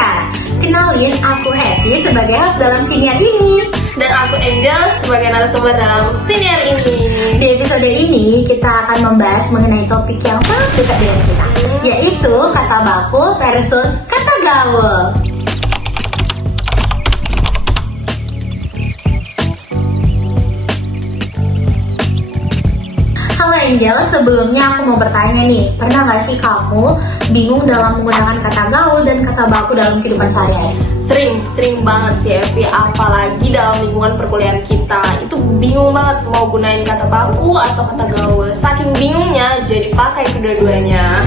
berbicara. Kenalin, aku Happy sebagai host dalam siniar ini. Dan aku Angel sebagai narasumber dalam siniar ini. Di episode ini kita akan membahas mengenai topik yang sangat dekat dengan kita, yaitu kata baku versus kata gaul. Halo Angel, sebelumnya aku mau bertanya nih, pernah gak sih kamu bingung dalam menggunakan kata gaul dan kata baku dalam kehidupan sehari-hari? Sering banget sih Evi, apalagi dalam lingkungan perkuliahan kita. Itu bingung banget mau gunain kata baku atau kata gaul. Saking bingungnya jadi pakai kedua-duanya.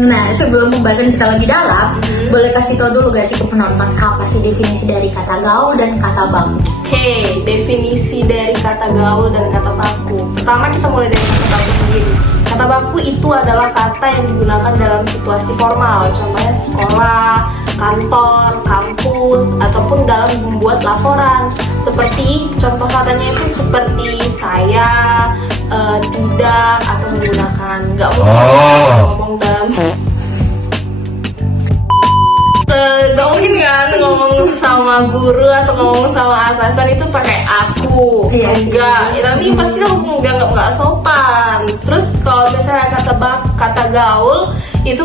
Nah, sebelum pembahasan kita lebih dalam, boleh kasih tau dulu gak sih ke penonton apa sih definisi dari kata gaul dan kata baku? Oke, definisi dari kata gaul dan kata baku. Pertama kita mulai dari kata baku sendiri. Kata baku itu adalah kata yang digunakan dalam situasi formal, contohnya sekolah, kantor, kampus, ataupun dalam membuat laporan. Seperti contoh katanya itu seperti saya, tidak, atau menggunakan. Nggak mungkin ngomong dalam gak mungkin kan ngomong sama guru atau ngomong sama atasan itu pakai aku. Iya sih. Enggak, ya, tapi pasti aku nggak sopan. Terus kalau misalnya kata gaul itu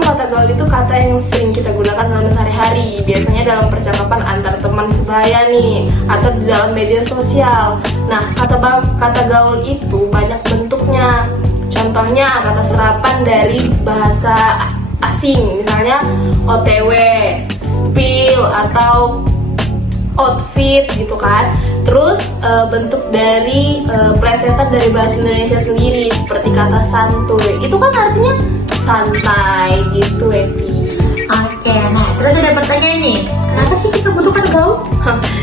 kata yang sering kita gunakan dalam sehari-hari, biasanya dalam percakapan antar teman sebaya nih atau di dalam media sosial. Nah, kata gaul itu banyak bentuknya. Contohnya kata serapan dari bahasa asing, misalnya OTW, spill, atau outfit gitu kan. Terus bentuk dari plesetan dari bahasa Indonesia sendiri seperti kata santuy, itu kan artinya santai gitu Epi. Oke, nah terus ada pertanyaan nih, kenapa sih kita butuh kata gaul?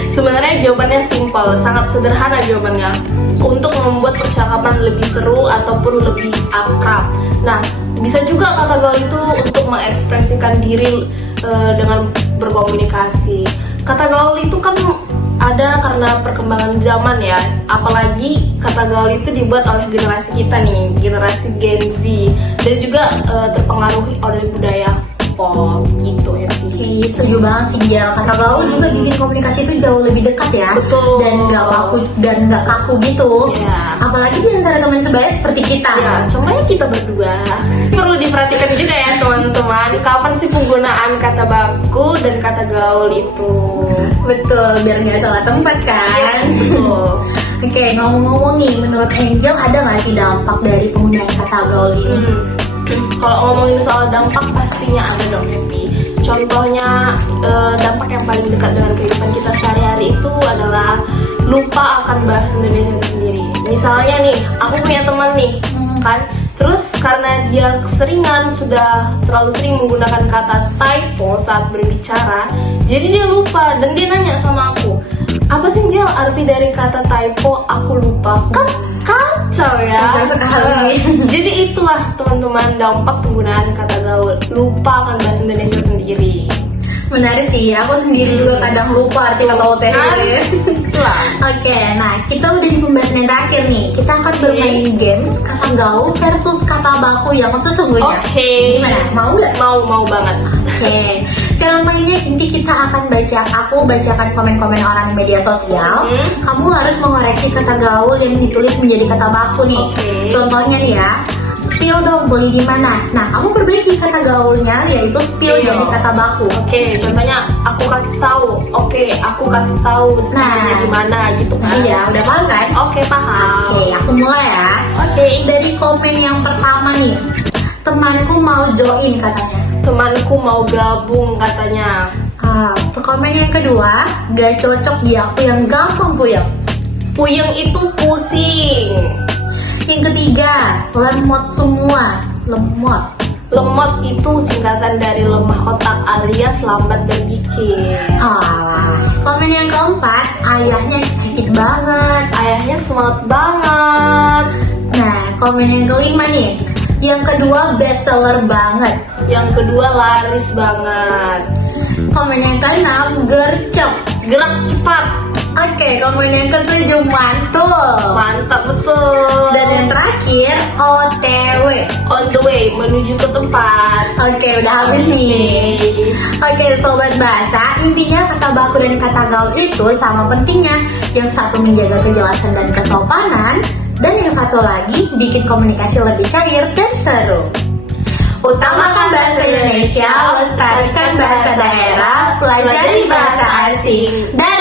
Sebenarnya jawabannya simpel, sangat sederhana jawabannya. Untuk membuat percakapan lebih seru ataupun lebih akrab. Nah, bisa juga kata gaul itu untuk mengekspresikan diri dengan berkomunikasi. Kata gaul itu kan ada karena perkembangan zaman ya. Apalagi kata gaul itu dibuat oleh generasi kita nih, generasi Gen Z, dan juga terpengaruhi oleh budaya pop gitu ya. Oke, setuju banget sih Jel. Kata gaul juga bikin komunikasi itu jauh lebih dekat ya. Betul. Dan nggak kaku gitu. Ya. Apalagi di antara teman sebaya seperti kita. Ya, contohnya kita berdua. Perlu diperhatikan juga ya teman-teman, kapan sih penggunaan kata baku dan kata gaul itu. Betul, biar nggak salah tempat kan. Yes, betul. Oke, ngomong-ngomong nih, menurut Angel ada nggak sih dampak dari penggunaan kata gaul ini? Kalau ngomongin soal dampak pastinya ada dong Happy. Contohnya dampak yang paling dekat dengan kehidupan kita sehari-hari itu adalah lupa akan bahasa Indonesia itu sendiri. Misalnya nih, aku punya teman nih, kan? Terus karena dia keseringan, sudah terlalu sering menggunakan kata typo saat berbicara, jadi dia lupa dan dia nanya sama aku, apa sih Jel arti dari kata typo? Aku lupa. Kan kacau ya. Kacau sekali. Jadi itulah teman-teman dampak penggunaan kata gaul, lupa akan bahasa Indonesia sendiri. Menarik sih, aku sendiri juga kadang lupa arti kata OTW. Itulah. Oke, nah kita udah di pembahasan yang terakhir nih. Kita akan bermain games kata gaul versus kata baku yang sesungguhnya. Oke. Gimana? Mau nggak? Mau banget. Oke. Cara mainnya nanti kita akan aku bacakan komen-komen orang di media sosial. Kamu harus mengoreksi kata gaul yang ditulis menjadi kata baku nih. Oke. Contohnya nih ya. Spill dong, beli di mana? Nah, kamu perbaiki kata gaulnya yaitu spill Iya. jadi kata baku. Oke, contohnya aku kasih tahu. Oke, aku kasih tahu Nah. belinya di mana gitu kan. Iya, udah paham kan? Oke, paham. Oke, aku mulai ya. Oke. Dari komen yang pertama nih, temanku mau join katanya. Temanku mau gabung katanya. Komen yang kedua, gak cocok di aku yang gampang puyeng. Puyeng itu pusing. Yang ketiga, lemot semua. Lemot itu singkatan dari lemah otak alias lambat berpikir. Komen yang keempat, ayahnya excited banget. Ayahnya semangat banget. Nah, komen yang kelima nih, yang kedua bestseller banget. Yang kedua laris banget. Komen yang keenam, gercep. Gerak cepat. Oke, kemudian yang ketujuh mantul. Mantap betul. Dan yang terakhir OTW. On the way, menuju ke tempat. Oke, udah habis nih. Oke, sobat bahasa, intinya kata baku dan kata gaul itu sama pentingnya. Yang satu menjaga kejelasan dan kesopanan, dan yang satu lagi bikin komunikasi lebih cair dan seru. Utamakan bahasa Indonesia, lestarikan bahasa daerah, pelajari bahasa asing. Dan